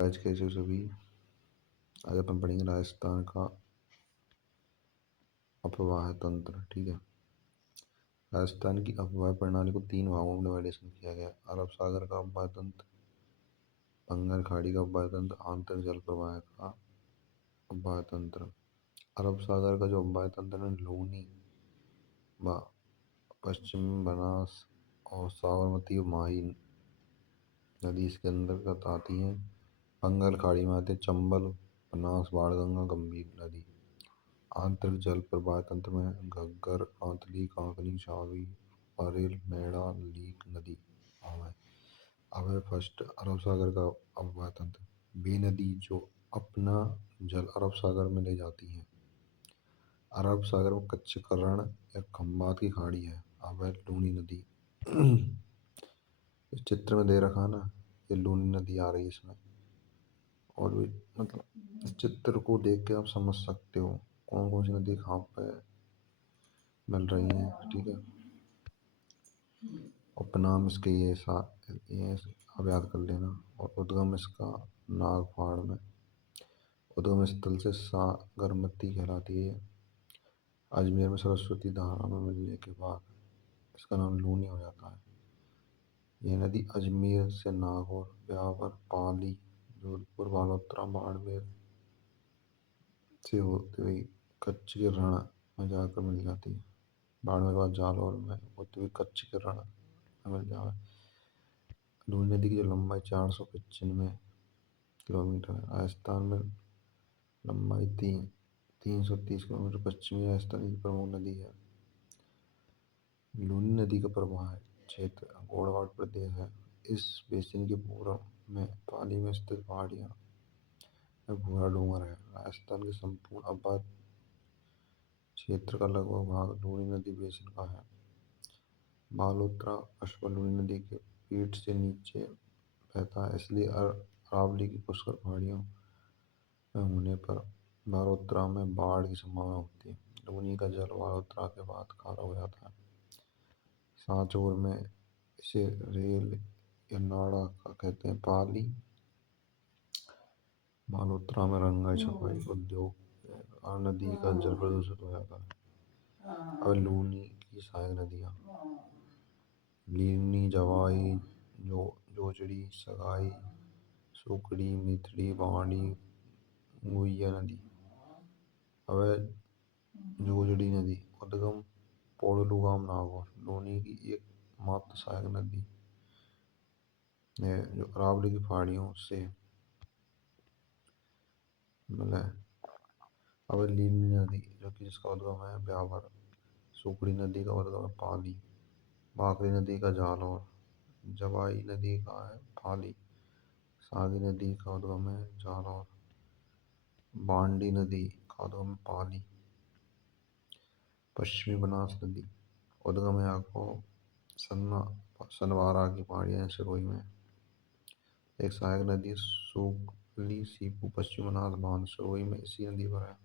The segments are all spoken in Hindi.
आज कैसे हो सभी। आज अपन पढ़ेंगे राजस्थान का अपवाह तंत्र। ठीक है। राजस्थान की अपवाह प्रणाली को तीन भागों में डिवाइडेशन किया गया। अरब सागर का अपवाह तंत्र, बंगाल खाड़ी का अपवाह तंत्र, आंतरिक जल प्रवाह का अपवाह तंत्र। अरब सागर का जो अपवाह तंत्र है लूनी व पश्चिम बनास और साबरमती और माही नदी इसके अंतर्गत आती हैं। बंगाल खाड़ी में आते चंबल, बनास, बाणगंगा, गंभीर नदी। आंतरिक जल प्रवाह तंत्र में घग्गर, कांतली, कांकनी, शावी, परेल, मेड़ा, लीक नदी आवे। अब है फर्स्ट अरब सागर का अपवाह तंत्र। वे नदी जो अपना जल अरब सागर में ले जाती है। अरब सागर में कच्चकरण या खंबात की खाड़ी है। अब है लूनी नदी। इस चित्र में दे रखा ना, ये लूनी नदी आ रही है इसमें। और भी मतलब इस चित्र को देख के आप समझ सकते हो कौन कौन सी नदी कहाँ पे मिल रही है। ठीक है। उपनाम इसके ये आप याद कर लेना। और उद्गम इसका नागपाड़ में। उद्गम स्थल से सागरमती कहलाती है। अजमेर में सरस्वती धारा में मिलने के बाद इसका नाम लूनी हो जाता है। यह नदी अजमेर से नागौर, ब्यावर, पाली, जोधपुर, बालोतरा, बाड़मेर से होते हुए कच्छ के रण में जाकर मिल जाती है। बाड़मेर के बाद जालौर में होते हुए कच्छ के रण में मिल जाए। लूनी नदी की जो लंबाई 495 किलोमीटर है। राजस्थान में लंबाई 330 किलोमीटर। पश्चिमी राजस्थान की प्रमुख नदी है। लूनी नदी का प्रवाह क्षेत्र घोड़वाड़ प्रदेश है। इस बेसिन के पूर्व में पाली में स्थित पहाड़ियाँ में भूरा डूंगर है। राजस्थान के संपूर्ण आबाद क्षेत्र का लगभग भाग लूनी नदी बेसिन का है। बालोतरा अश्व लूनी नदी के पीठ से नीचे बहता है, इसलिए अरावली की पुष्कर पहाड़ियों में होने पर बालोतरा में बाढ़ की संभावना होती है। लूनी का जल बालोतरा के बाद खारा हो जाता है। सांचौर में इसे रेल या नाड़ा का कहते हैं। पाली बालोतरा में रंगाई छपाई उद्योग और नदी का जल प्रदूषित हो जाता है। अब लूनी की सहायक नदियाँ लीनी, जवाई, जोजड़ी, सगाई, सुकड़ी, मिथड़ी, बाड़ी, गुइया नदी। अब जोजड़ी नदी उद्गम पोड़लू गांव, नागौर। लूनी की एक मात्र सहायक नदी है जो अरावली की पहाड़ियों से मिले। अब लीनी नदी जो कि जिसका उद्गम है ब्यावर। सुकड़ी नदी का उद्गम है पाली। बाकरी नदी का जालौर। जवाई नदी का है पाली। सागी नदी का उद्गम है जालौर। बांडी नदी का उद्गम है पाली। पश्चिमी बनास नदी उद्गम है आपको सनवारा की पहाड़ियाँ सिरोही में। एक सहायक नदी सूकली, सीपू, पश्चिम बनास, बांध सिरोही में इसी नदी पर है।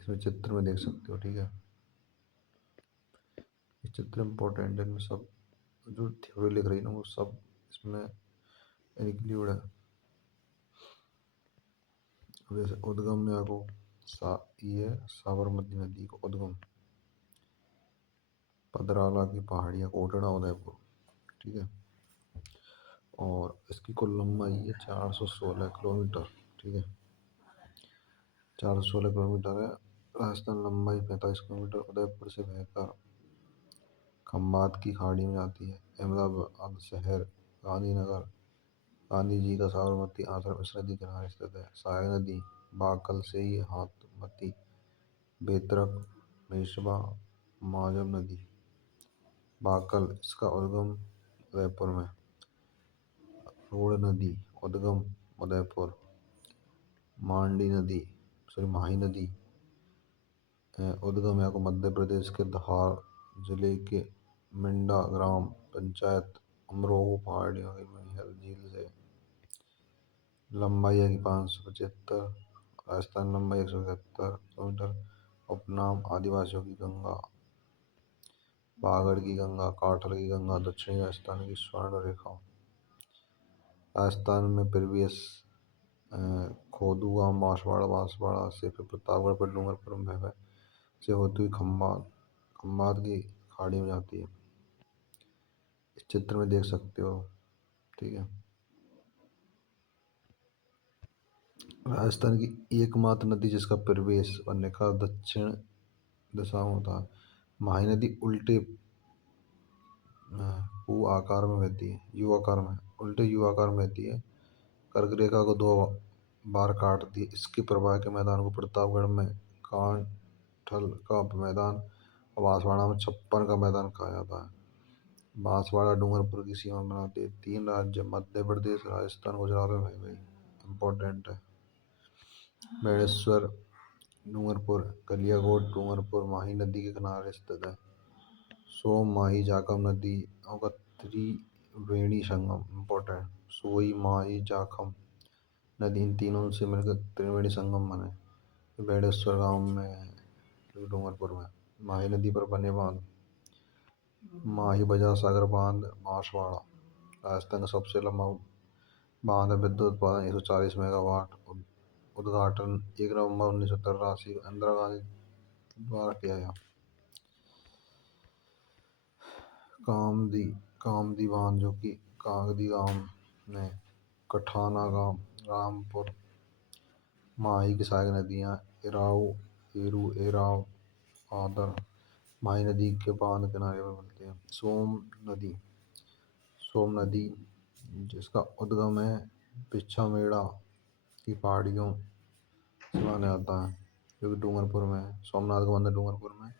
इसमें चित्र में देख सकते हो। ठीक है। इस चित्र इम्पोर्टेंट है। इनमें सब जो थ्योरी लिख रही है ना वो सब इसमें इंक्लूड है। वैसे उद्गम में आपको ये साबरमती नदी का उद्गम पदराला की पहाड़ियाँ, कोटड़ा, उदयपुर। ठीक है। और इसकी कुल लंबाई है 416 किलोमीटर। ठीक है। 416 किलोमीटर है। राजस्थान लंबाई 45 किलोमीटर। उदयपुर से बहकर खंबात की खाड़ी में आती है। अहमदाबाद शहर, गांधीनगर, गांधी जी का साबरमती आश्रम इस नदी के किनारे स्थित है। सहायक नदी बाकल से ही हाथमती, बेतरक, मेशबा, माजम नदी। बाकल इसका उद्गम उदयपुर में। रोड नदी उद्गम उदयपुर। मांडी नदी माही नदी उद्गम है को मध्य प्रदेश के धार जिले के मिंडा ग्राम पंचायत अमरोह पहाड़ियों की मनिहर झील से। लंबाई है कि 575। राजस्थान लंबाई 171 किलोमीटर। उपनाम आदिवासियों की गंगा, बागड़ की गंगा, काठल की गंगा, दक्षिणी राजस्थान की स्वर्ण रेखा। राजस्थान में प्रवेश खोदू गाँव बांसवाड़ा बांसवाड़ा से फिर प्रतापगढ़ फिर डूंगरपुर में भैवे से होती हुई खम्बात खम्बात की खाड़ी में जाती है। इस चित्र में देख सकते हो। ठीक है। राजस्थान की एकमात्र नदी जिसका प्रवेश और निकास दक्षिण दिशा में होता है। माही नदी उल्टे U आकार में बहती है। यू आकार में उल्टे यू आकार में बहती है। कर्क रेखा को दो बार काटती है। इसके प्रवाह के मैदान को प्रतापगढ़ में कांठल का मैदान और बांसवाड़ा में छप्पन का मैदान कहा जाता है। बांसवाड़ा डूंगरपुर की सीमा बनाते हैं। तीन राज्य मध्य प्रदेश राजस्थान गुजरात में भाई इम्पोर्टेंट है। बेड़ेश्वर डूंगरपुर कलियाकोट डूंगरपुर माही नदी के किनारे स्थित है। सोम माही जाखम नदी का त्रिवेणी संगम इम्पोर्टेंट। सोई माही जाखम नदी इन तीनों से मिलकर त्रिवेणी संगम बने। बेड़ेश्वर गांव में डूंगरपुर में माही नदी पर बने बांध माही बजाज सागर बांध बांसवाड़ा राजस्थान का सबसे लंबा बांध है। विद्युत उत्पादन 140 मेगावाट। उद्घाटन 1 नवंबर 1983 इंदिरा गांधी द्वारा किया गया। कामदी कामदी बांध जो कि कागदी गांव में कठाना गांव रामपुर माही की सहायक नदियां इराऊ एरू एराव आदर माही नदी के बांध किनारे में मिलते हैं। सोम नदी जिसका उद्गम है पिछामेड़ा की पहाड़ियों से माना जाता है जो कि डूंगरपुर में है। सोमनाथ का मंदिर डूंगरपुर में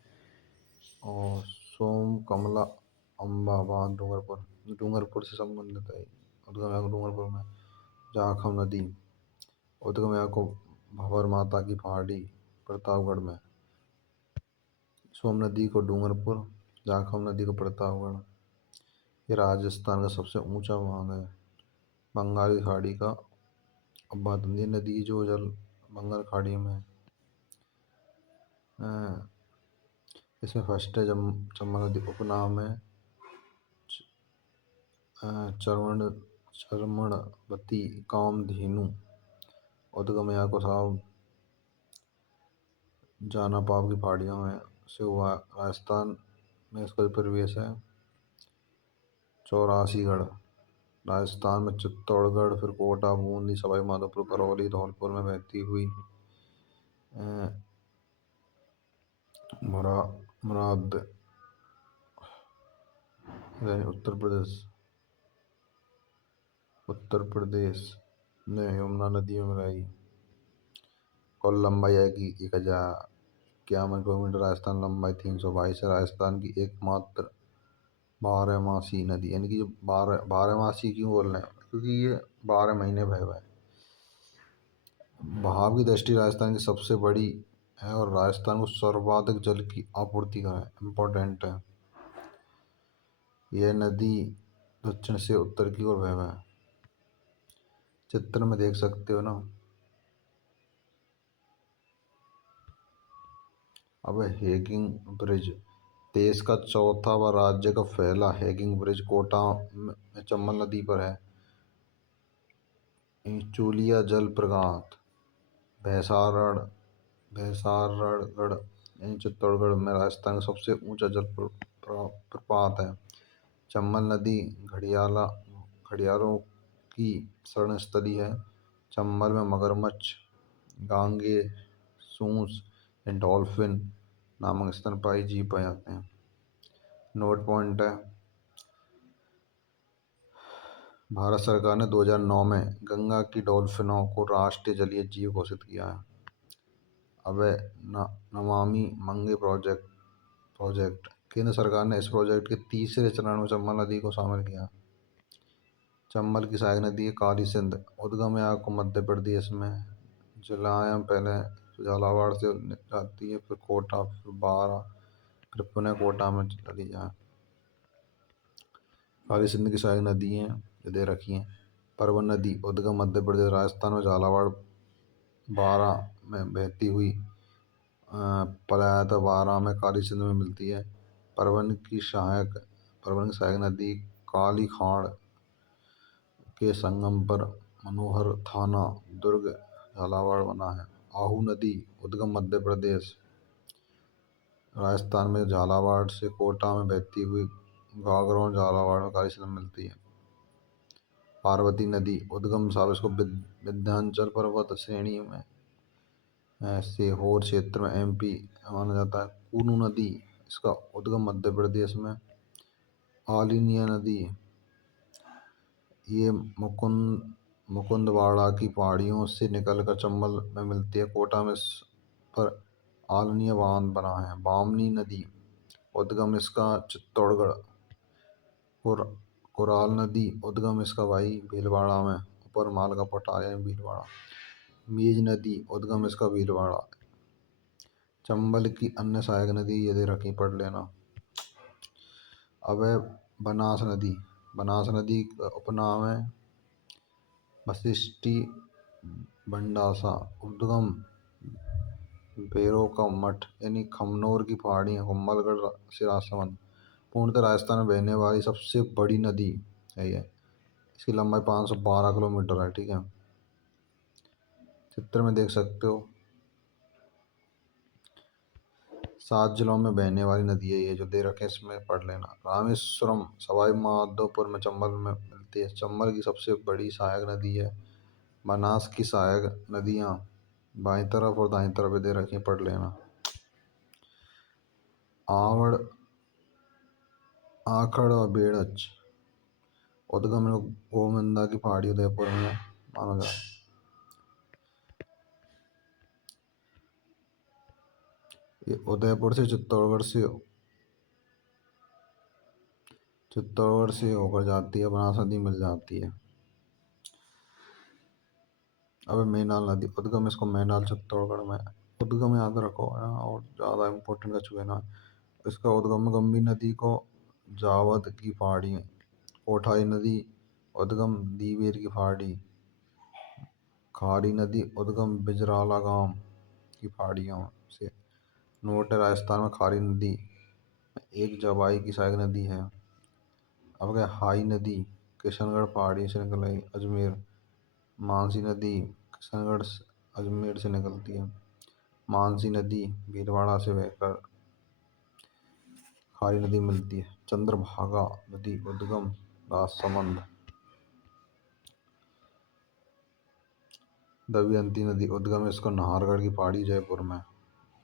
और सोम कमला अम्बा बांध डूंगरपुर से संबंधित है। उद्गम है डूंगरपुर में। जाखम नदी उद्गम है को भंवर माता की पहाड़ी प्रतापगढ़ में। सोम नदी को डूंगरपुर जाखम नदी को प्रतापगढ़। ये राजस्थान का सबसे ऊंचा बांध है। बंगाल की खाड़ी का अब्बातंदी ये नदी जो जल बंगाल खाड़ी में इसमें फर्स्ट है चंबल नदी उपनाम है चरमणवती कामधेनु उद्गम यहाँ को साहब जाना पाप की पहाड़ियों में से हुआ। राजस्थान में इसका प्रवेश है चौरासीगढ़। राजस्थान में चित्तौड़गढ़ फिर कोटा बूंदी सवाई माधोपुर करौली धौलपुर में बहती हुई मुराद उत्तर प्रदेश में यमुना नदी में मिलाई। कुल लंबाई है कि 1051 किलोमीटर। राजस्थान लंबाई 322 है। राजस्थान की एकमात्र बारहमासी नदी यानी कि जो बारहमासी क्यों बोल रहे हैं क्योंकि ये 12 महीने बह रहा है। बहाव की दृष्टि राजस्थान की सबसे बड़ी है और राजस्थान को सर्वाधिक जल की आपूर्ति का है इम्पोर्टेंट है। यह नदी दक्षिण से उत्तर की ओर बह है। चित्र में देख सकते हो ना। अब हैगिंग ब्रिज देश का चौथा व राज्य का पहला हैगिंग ब्रिज कोटा में चंबल नदी पर है। चूलिया जल प्रपात भैसारगढ़ चित्तौड़गढ़ में राजस्थान का सबसे ऊंचा जल प्रपात है। चंबल नदी घड़ियालों की शरण स्थली है। चंबल में मगरमच्छ गांगे सूस डॉल्फिन नामक स्तनपायी जीव पाए जाते हैं। नोट पॉइंट है भारत सरकार ने 2009 में गंगा की डॉल्फिनों को राष्ट्रीय जलीय जीव घोषित किया है। अब नमामि गंगे प्रोजेक्ट केंद्र सरकार ने इस प्रोजेक्ट के तीसरे चरण में चंबल नदी को शामिल किया। चंबल की सहायक नदी है काली सिंध उद्गम है आपको मध्य प्रदेश में जलायम पहले झालावाड़ से जाती है फिर कोटा फिर बारा फिर पुनः कोटा में चली जाए। काली सिंध की सहायक नदी है दे रखी है। परवन नदी उद्गम मध्य प्रदेश राजस्थान में झालावाड़ बारा में बहती हुई पलायत बारा में काली सिंध में मिलती है। परवन की सहायक नदी काली खाड़ के संगम पर मनोहर थाना दुर्ग झालावाड़ बना है। आहू नदी उद्गम मध्य प्रदेश राजस्थान में झालावाड़ से कोटा में बहती हुई गागरोन झालावाड़ में कार्यस्थल मिलती है। पार्वती नदी उद्गम साबिस को विंध्याचल पर्वत श्रेणी में सीहोर क्षेत्र में एमपी माना जाता है। कूनू नदी इसका उद्गम मध्य प्रदेश में। आलिनिया नदी ये मुकुंदवाड़ा की पहाड़ियों से निकलकर चंबल में मिलती है। कोटा में पर आलिनिया बांध बना है। बामनी नदी उद्गम इसका चित्तौड़गढ़। कुराल नदी उद्गम इसका भाई भीलवाड़ा में ऊपर माल का पटाया भीलवाड़ा। मेज नदी उद्गम इसका भीलवाड़ा। चंबल की अन्य सहायक नदी ये दे रखी पढ़ लेना। अब है बनास नदी। बनास नदी का उपनाम है वशिष्ठी बंडासा। उद्गम भैरों का मठ यानी खमनोर की पहाड़ियाँ कुंभलगढ़ से राजसमंद। पूर्णतः राजस्थान में बहने वाली सबसे बड़ी नदी है ये। इसकी लंबाई 512 किलोमीटर है। ठीक है, चित्र में देख सकते हो 7 जिलों में बहने वाली नदी है ये जो दे रखे इसमें पढ़ लेना। रामेश्वरम सवाई माधोपुर में चंबल में मिलती है। चंबल की सबसे बड़ी सहायक नदी है। बनास की सहायक नदियाँ बाईं तरफ और दाईं तरफ दे रखी पढ़ लेना। आवड़ आखड़ और बेड़च उद्गम गोविंदा की पहाड़ी उदयपुर में माना जाता है। ये उदयपुर से चित्तौड़गढ़ से होकर जाती है। बनास नदी मिल जाती है। अब मैनाल नदी उद्गम इसको मैनाल चित्तौड़गढ़ में। उद्गम याद रखो है ना, और ज़्यादा इम्पोर्टेंट कछु है ना। इसका उद्गम गंभी नदी को जावद की पहाड़ी। कोठाई नदी उद्गम दीवेर की पहाड़ी। खारी नदी उद्गम बिजराला गांव की पहाड़ियों से। नोट राजस्थान में खारी नदी एक जवाई की सहायक नदी है। अब गया हाई नदी किशनगढ़ पहाड़ी से निकल गई अजमेर। मानसी नदी किशनगढ़ अजमेर से निकलती है। मानसी नदी भीलवाड़ा से बहकर खारी नदी मिलती है। चंद्रभागा नदी उद्गम राजसमंद। दमयंती नदी उद्गम इसको नाहरगढ़ की पहाड़ी जयपुर में।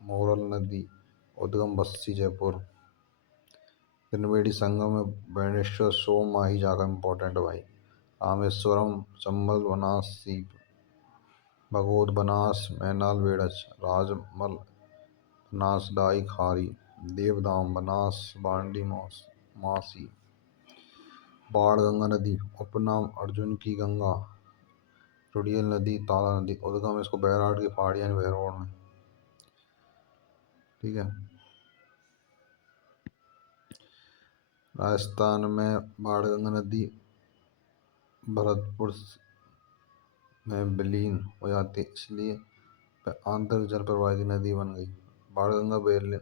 मोरल नदी उद्गम बस्सी जयपुर। त्रिवेणी संगम में बेणेश्वर सोम माही जाकर इम्पोर्टेंट भाई। रामेश्वरम चंबल बनास सीप। भगोद बनास मैनाल बेड़च। राजमल बनास दाई खारी। देवधाम बनास बांडी मासी। बाढ़ गंगा नदी उपनाम अर्जुन की गंगा। रुड़ियल नदी ताला नदी उद्गम इसको बैराट की पहाड़ियाँ बहरोड में। ठीक है, राजस्थान में बाणगंगा नदी भरतपुर में विलीन हो जाती है, इसलिए आंतरिक जल प्रवाह की नदी बन गई। बाणगंगा बेल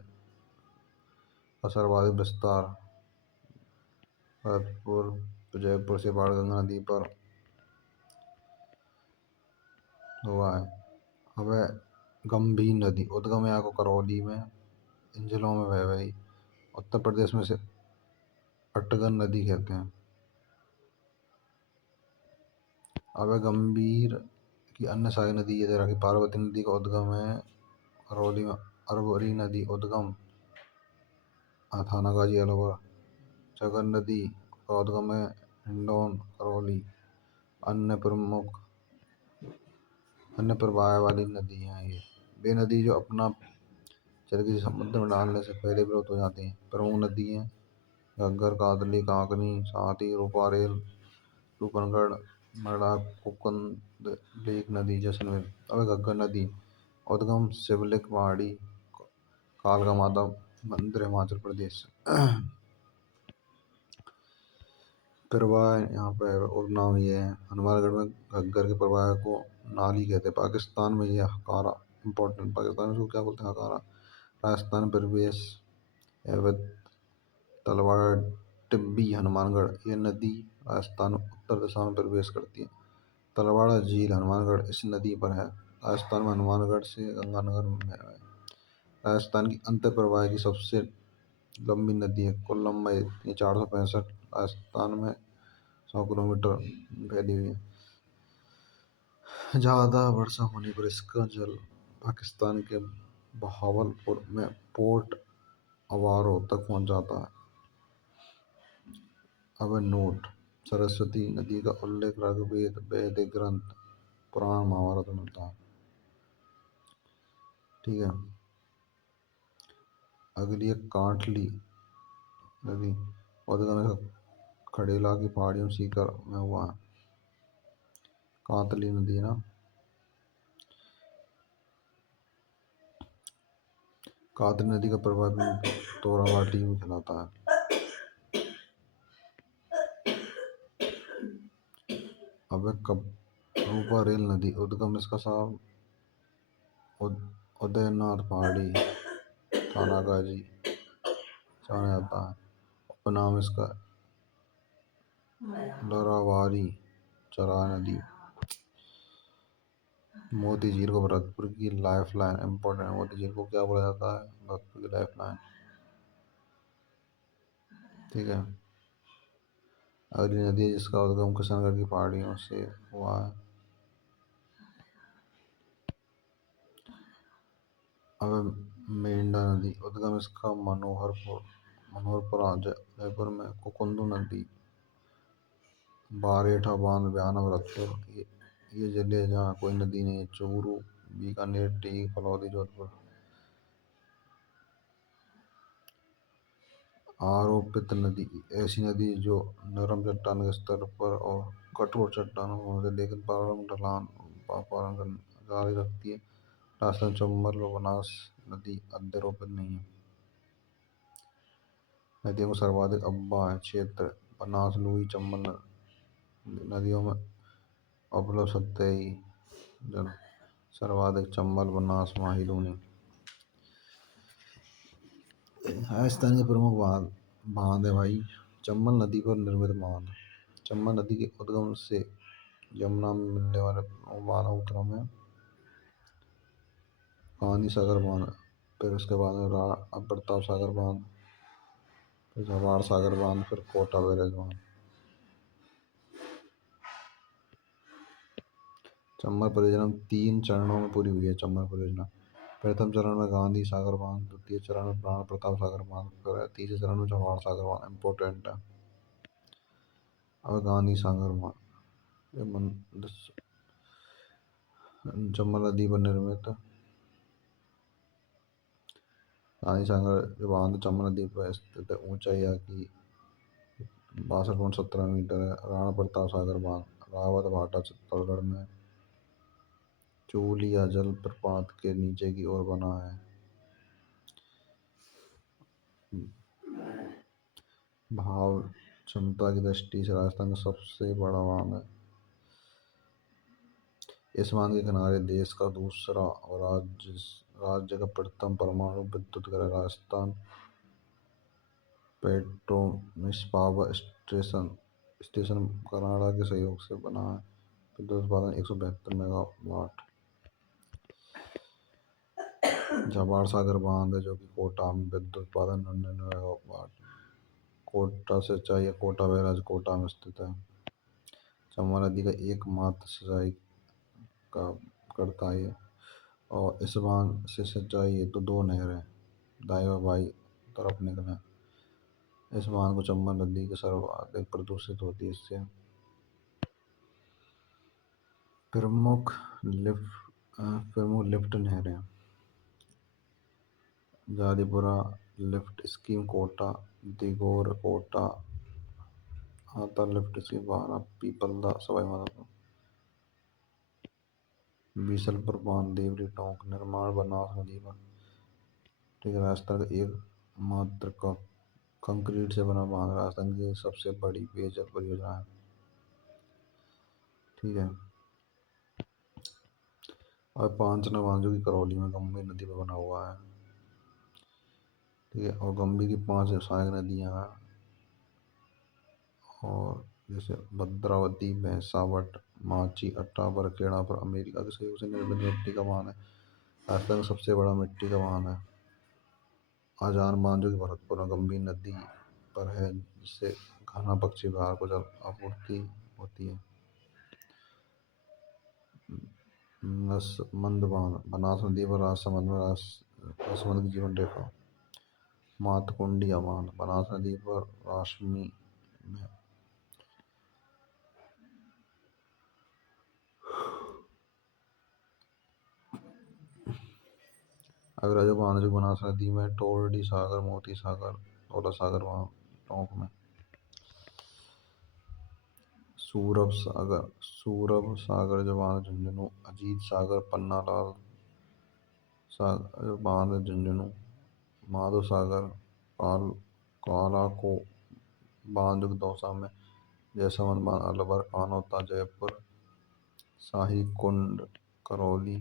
का सर्वाधिक विस्तार भरतपुर जयपुर से बाणगंगा नदी पर हुआ है। अब है गंभीर नदी उद्गम यहाँ को करौली में इन जिलों में बह गई। उत्तर प्रदेश में से अटगन नदी कहते हैं। अब है गंभीर की अन्य सहायक नदी ये दे रखी। पार्वती नदी का उद्गम है करौली में। अरवरी नदी उद्गम थानागाजी अलवर। जगन नदी का उद्गम है हिंडौन करौली। अन्य प्रवाह वाली नदी है ये वे नदी जो अपना जल किसी समुद्र में डालने से पहले विलुप्त हो जाती हैं। प्रमुख नदी हैं घग्गर कादली काकनी साथी रूपारेल रूपनगढ़ मड़ा कुकुंद लेक नदी जैसलमेर। अब घग्गर नदी उद्गम शिवलिक पहाड़ी कालका माता मंदिर हिमाचल प्रदेश। प्रवाह यहाँ पे उपनाम ये है। हनुमानगढ़ में घग्गर के प्रवाह को नाली कहते हैं। पाकिस्तान में ये हकारा इम्पोर्टेंट। पाकिस्तान में इसको क्या बोलते हैं हकारा। राजस्थान प्रवेश एवं तलवाड़ा टिब्बी हनुमानगढ़ ये नदी राजस्थान में उत्तर दिशा में प्रवेश करती है। तलवाड़ा झील हनुमानगढ़ इस नदी पर है। राजस्थान में हनुमानगढ़ से गंगानगर में है। राजस्थान की अंतर प्रवाह की सबसे लंबी नदी है। कुल लंबाई 465। राजस्थान में 100 किलोमीटर फैली हुई है। ज़्यादा वर्षा होने पर इसका जल पाकिस्तान के बहावलपुर में पोर्ट अवारो तक पहुंच जाता है। अब नोट सरस्वती नदी का उल्लेख ऋग्वेद वैदिक ग्रंथ पुराण महाभारत में मिलता है। ठीक है। अगली है कांटली नदी उद्गम खड़ेला की पहाड़ियों सीकर में हुआ है। कांतली नदी ना कातरी नदी का प्रभाव तोराबाटी में फैलाता है। अब रूपा रेल नदी उद्गम इसका साफ उदयनाथ पहाड़ी थानागाजी जाना जाता है। उपनाम इसका लरावारी चरा नदी। मोती झील को भरतपुर की लाइफ लाइन इम्पोर्टेंट। मोती झील को क्या बोला जाता है? भरतपुर की लाइफ लाइन। ठीक है। अगली नदी है जिसका उद्गम किशनगढ़ की पहाड़ियों से हुआ है। अब मेंढा नदी उद्गम इसका मनोहरपुरा जयपुर में। कुकुंदू नदी बारेठा बांध बयाना भरतपुर ये जिले जहाँ कोई नदी नहीं है। चूरू बीकानेर टीक फलौदी जोधपुर। आरोपित नदी ऐसी नदी जो नरम चट्टान के स्तर पर और कठोर चट्टानों पर लेकिन प्रारंभ ढलान पालन जारी रखती है। राजस्थान चंबल व बनास नदी अध्यारोपित नहीं है। नदियों का सर्वाधिक अब्बा है क्षेत्र बनास लुई चंबल नदियों में उपलब्ध सतही जल सर्वाधिक चंबल बनास माही लूनी। राजस्थान के प्रमुख बांध है भाई। चंबल नदी पर निर्मित बांध। चंबल नदी के उद्गम से यमुना में मिलने वाले बांधों में गांधी सागर बांध, फिर उसके बाद में प्रताप सागर बांध, फिर जवाहर सागर बांध, फिर कोटा बैराज बांध। चंबल परियोजना 3 चरणों में पूरी हुई है। चंबल परियोजना प्रथम चरण में गांधी सागर बांध, द्वितीय चरण में प्राण प्रताप सागर बांध, फिर तीसरे चरण में जवाहर सागर बांध इम्पोर्टेंट है। अब गांधी सागर बांध चंबल नदी पर निर्मित गांधी सागर बांध चंबल नदी पर स्थित है। ऊंचाई की 62.17 मीटर है। राणा प्रताप सागर बांध रावत भाटा छत्तीसगढ़ में चूलिया जल प्रपात के नीचे की ओर बना है। भाव क्षमता की दृष्टि से राजस्थान का सबसे बड़ा बांध है। इस बांध के किनारे देश का दूसरा और राज्य का प्रथम परमाणु विद्युत घर Rajasthan patroness power station Canada के सहयोग से बना है। विद्युत उत्पादन 172 मेगावाट। जवाहर सागर बांध है जो कि कोटा में विद्युत उत्पादन 99 मेगावाट। कोटा सिंचाई या कोटा बैराज कोटा में स्थित है। चंबल नदी का एकमात्र सिंचाई का करता है और इस बांध से सिंचाई तो 2 नहरें दाई व बाई तरफ निकले। इस बांध को चंबल नदी के सर्वाधिक प्रदूषित होती है। इससे प्रमुख लिफ्ट नहरें जादीपुरा लिफ्ट स्कीम कोटा, दिगोर कोटा हाता लिफ्ट स्कीम बारा पीपलदा सवाई माधोपुर। बीसलपुर बांध देवरी टोंक निर्माण बनास नदी पर। ठीक है। राजस्थान का एकमात्र कंक्रीट से बना बांध राजस्थान की सबसे बड़ी पेयजल परियोजना है। ठीक है। और पांचना बांध जो कि करौली में गंभीर नदी पर बना हुआ है। ठीक है। और गंभीर की 5 सहायक नदियाँ और जैसे भद्रावती, भैंसावट, माची, अट्टा, बरखेड़ा पर अमेरिका के सहयोग से निर्मित मिट्टी का बांध है। राजस्थान का सबसे बड़ा मिट्टी का बांध है। आजान बांध जो कि भरतपुर में गंभीर नदी पर है, जिससे घाना पक्षी विहार को जल आपूर्ति होती है। नसमंद बांध बनास नदी पर राजसमंद में राजसमंद की जीवन रेखा। मातकुंडिया बांध बनास नदी पर राशमी में। अगला जो बांध जो बनास नदी में टोरडी सागर, मोती सागर, दौलत सागर बांध टोंक में। सूरभ सागर जो बांध झुंझुनू, अजीत सागर, पन्ना लाल सागर जो बांध झुंझुनू, माधो सागर, काला को बांध जो दौसा में, जयसमंद बांध अलवर, कानोता, जयपुर, शाही कुंड, करौली,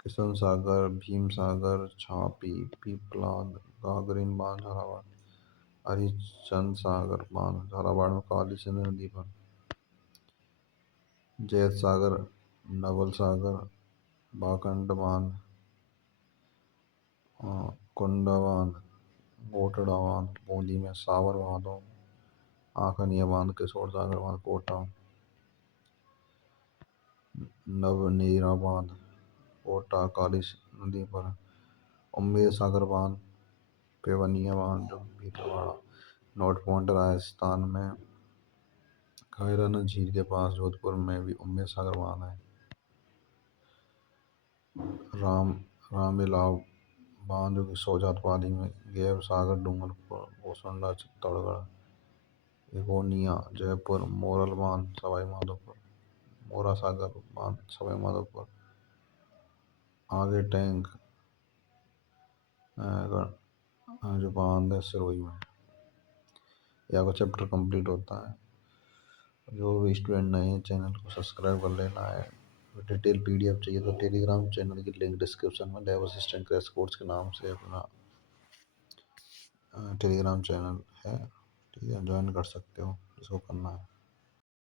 किशन सागर, भीम सागर, छापी, पीपलाद, गागरीन बांध झालावाड़, हरिश्चंद सागर बांध झालावाड़ में काली सिंधु नदी पर। जैत सागर, नवल सागर, बाकंड बांध, कुंडा बांध, गोटड़ा बांध बूंदी में, सावर बांधो, आखनिया बांध, किशोर सागर बांध कोटा, नवनेरा बांध कोटा काली नदी पर, उम्मेद सागर बांध, पेवनिया बांध भीलवाड़ा, नॉर्थ पॉइंट राजस्थान में, खैरन झील के पास जोधपुर में भी उम्मेद सागर बांध है। रामेलाव बांध जो कि सोजात पाली में, गैब सागर डूंगरपुर, गोसंडा चित्तौड़गढ़, एगोनिया जयपुर, मोरल बांध सवाई माधोपुर, मोरा सागर बांध सवाई माधोपुर, आगे टैंक जो बांध है सिरोही में। यहाँ का चैप्टर कंप्लीट होता है। जो भी स्टूडेंट नए हैं चैनल को सब्सक्राइब कर लेना है। डिटेल पीडीएफ चाहिए तो टेलीग्राम चैनल की लिंक डिस्क्रिप्शन में लैब असिस्टेंट क्रैश कोर्स के नाम से अपना टेलीग्राम चैनल है, ठीक है, ज्वाइन कर सकते हो, इसको करना है।